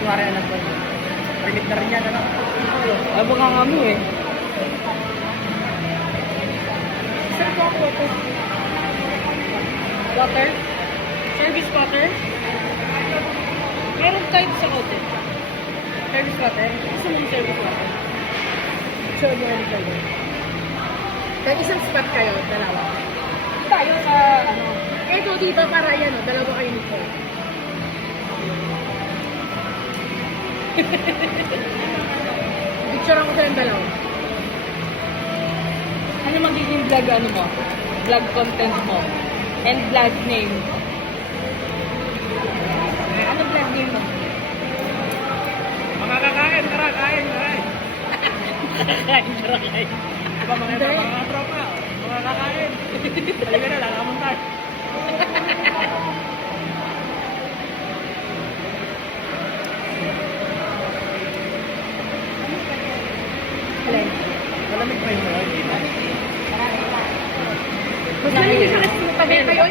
kunwari anak ko. Limit na rin yan, ano? Ay, baka kami eh. Sir po ako ito. Water? Service water? Meron tayo sa kote. Service water? Gusto mo yung service water? Sure, meron tayo. Kaya isang spot kayo, dalawa. Tayo sa, ano, eto dito para yan, oh, dalawa kayo nito. Picture ako sa yung dalawa. Ano magiging vlog ano mo? Vlog content mo? And vlog name? Ano vlog name mo? Mga kakain, tara, kain, kain. Kakain, kakain. Diba mga tropa, mga kakain. Halika na, lalamon tayo. Alay. Malamig pa yung mga dito. Mas malamig ka kasi pagay kayo.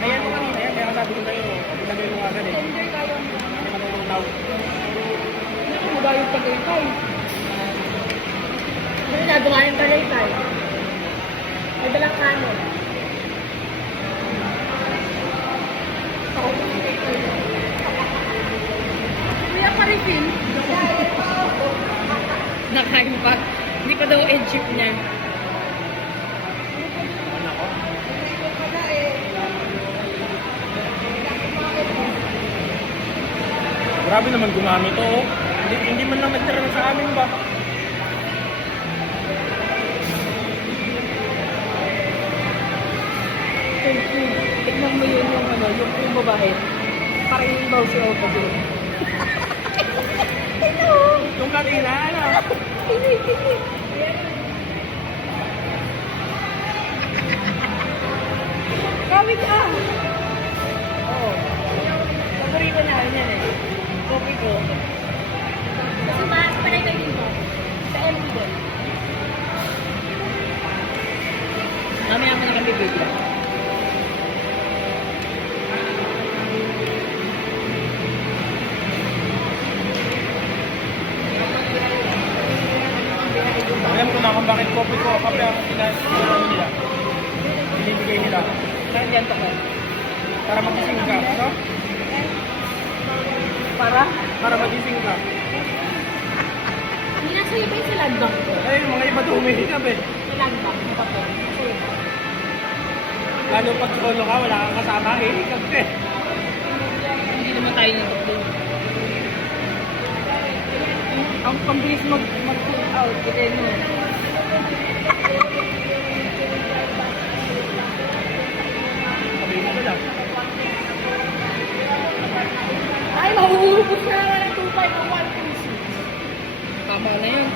May ano kanina yan, kaya sabi ko sa'yo, ilagay mo agad eh. Tender kayo. Hindi matutulaw. Mura yung Tagaytay. Masyado nga yung Tagaytay. May dalang kanon. Ako yung Tagaytay. Kuya pa refill. Nakain pa. Hindi pa daw Egypt niya. Ano ko? Grabe naman gumamit to, oh. Hindi man lang nagtira na sa amin ba? Tignan mo yun yung ano, yung babae. Parang yung daw si Opa doon. Yung kanina, ano? Kawit ah! Oo. Paborito namin yan eh. Coffee ko. Kasi panay kayo dito. Sa LP doon. Mamaya mo na kami bibigyan. Alam ko na kung bakit coffee ko, kape ang pinag-ano nila. Binibigay nila. Kaya yan to ko. Para magising ka, no? Para? Para magising ka. Hindi nasa iba yung sa landbank ko. Eh, yung mga iba tumihikap eh. Sa landbank. Kapag. Lalo pag solo ka, wala kang kasama, hihikap ka eh. Hindi naman tayo nito. Ang pambilis mag-pull out. Kasi mo. Sabihin mo lang. Ay, mahuhubog na naman ang 2.5 o 1.2. Tama na yun.